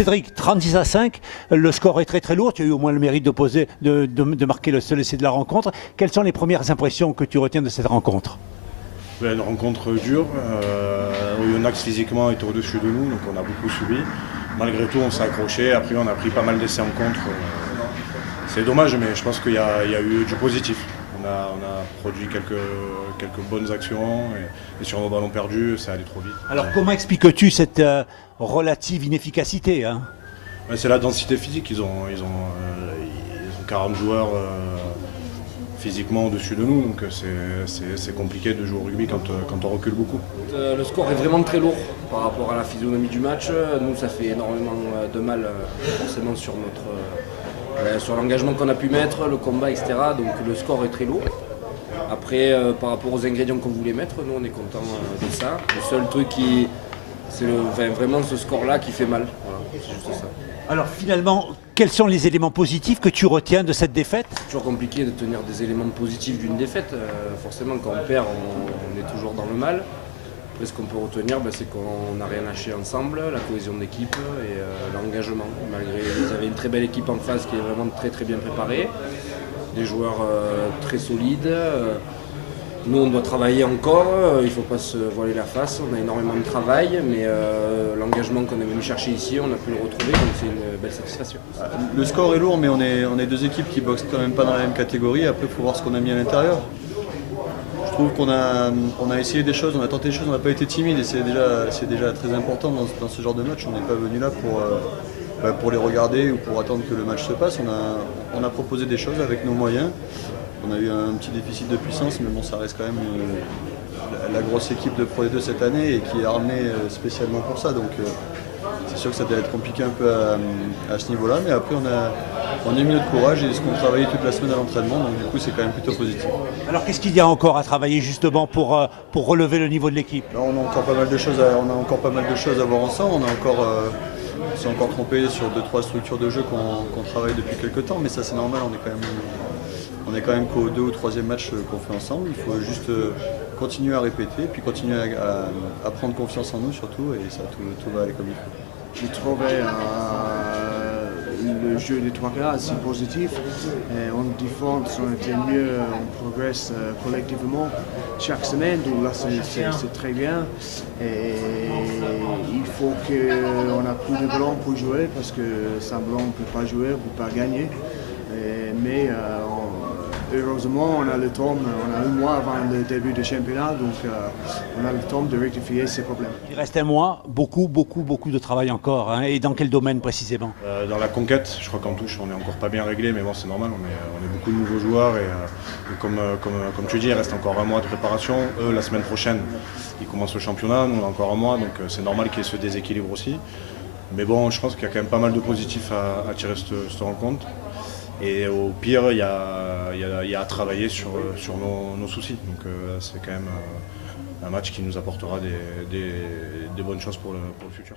Cédric, 36-5, le score est très très lourd. Tu as eu au moins le mérite de marquer le seul essai de la rencontre. Quelles sont les premières impressions que tu retiens de cette rencontre? Une rencontre dure. Oyonnax physiquement était au-dessus de nous, donc on a beaucoup subi. Malgré tout, on s'est accroché. Après, on a pris pas mal d'essais en contre. C'est dommage, mais je pense qu'il y a eu du positif. On a produit quelques bonnes actions et sur nos ballons perdus, ça allait trop vite. Alors comment expliques-tu cette relative inefficacité, hein? C'est la densité physique. Ils ont 40 joueurs physiquement au-dessus de nous, donc c'est compliqué de jouer au rugby quand on recule beaucoup. Le score est vraiment très lourd par rapport à la physionomie du match. Nous, ça fait énormément de mal forcément sur l'engagement qu'on a pu mettre, le combat, etc. Donc le score est très lourd. Après, par rapport aux ingrédients qu'on voulait mettre, nous on est content de ça. Le seul truc c'est vraiment ce score-là qui fait mal. Voilà, c'est juste ça. Alors finalement, quels sont les éléments positifs que tu retiens de cette défaite? C'est toujours compliqué de tenir des éléments positifs d'une défaite. Forcément, quand on perd, on est toujours dans le mal. Après, ce qu'on peut retenir, c'est qu'on n'a rien lâché ensemble, la cohésion d'équipe et l'engagement. Malgré, ils avaient une très belle équipe en face qui est vraiment très très bien préparée, des joueurs très solides. Nous, on doit travailler encore, il ne faut pas se voiler la face, on a énormément de travail, mais l'engagement qu'on est venu chercher ici, on a pu le retrouver, donc c'est une belle satisfaction. Le score est lourd, mais on est deux équipes qui boxent quand même pas dans la même catégorie. Après, il faut voir ce qu'on a mis à l'intérieur. Je trouve qu'on a essayé des choses, on a tenté des choses, on n'a pas été timide et c'est déjà très important dans ce genre de match. On n'est pas venu là pour les regarder ou pour attendre que le match se passe. On a proposé des choses avec nos moyens. On a eu un petit déficit de puissance, mais bon, ça reste quand même la grosse équipe de Pro D2 cette année et qui est armée spécialement pour ça. Donc c'est sûr que ça doit être compliqué un peu à ce niveau-là, mais après on a mis notre courage et ce qu'on travaillait toute la semaine à l'entraînement, donc du coup c'est quand même plutôt positif. Alors qu'est-ce qu'il y a encore à travailler justement pour relever le niveau de l'équipe? On a encore pas mal de choses à voir ensemble. On s'est encore trompé sur 2-3 structures de jeu qu'on travaille depuis quelques temps, mais ça c'est normal, on est quand même qu'au 2 ou 3e match qu'on fait ensemble. Il faut juste continuer à répéter, puis continuer à prendre confiance en nous surtout, et ça tout va aller comme il faut. J'ai trouvé le jeu des trois quarts assez positif. En défense, on était mieux, on progresse collectivement chaque semaine, donc là c'est très bien. Et il faut qu'on a plus de blanc pour jouer, parce que sans blanc on ne peut pas jouer, on ne peut pas gagner. Mais heureusement, on a le temps, on a un mois avant le début du championnat, donc on a le temps de rectifier ces problèmes. Il reste un mois, beaucoup de travail encore, hein. Et dans quel domaine précisément? Dans la conquête, je crois qu'en touche, on n'est encore pas bien réglé, mais bon, c'est normal, on est beaucoup de nouveaux joueurs et comme tu dis, il reste encore un mois de préparation. Eux, la semaine prochaine, ils commencent le championnat, nous on a encore un mois, donc c'est normal qu'il y ait ce déséquilibre aussi. Mais bon, je pense qu'il y a quand même pas mal de positifs à tirer cette rencontre. Et au pire, il y a à travailler sur nos soucis. Donc c'est quand même un match qui nous apportera des bonnes choses pour le futur.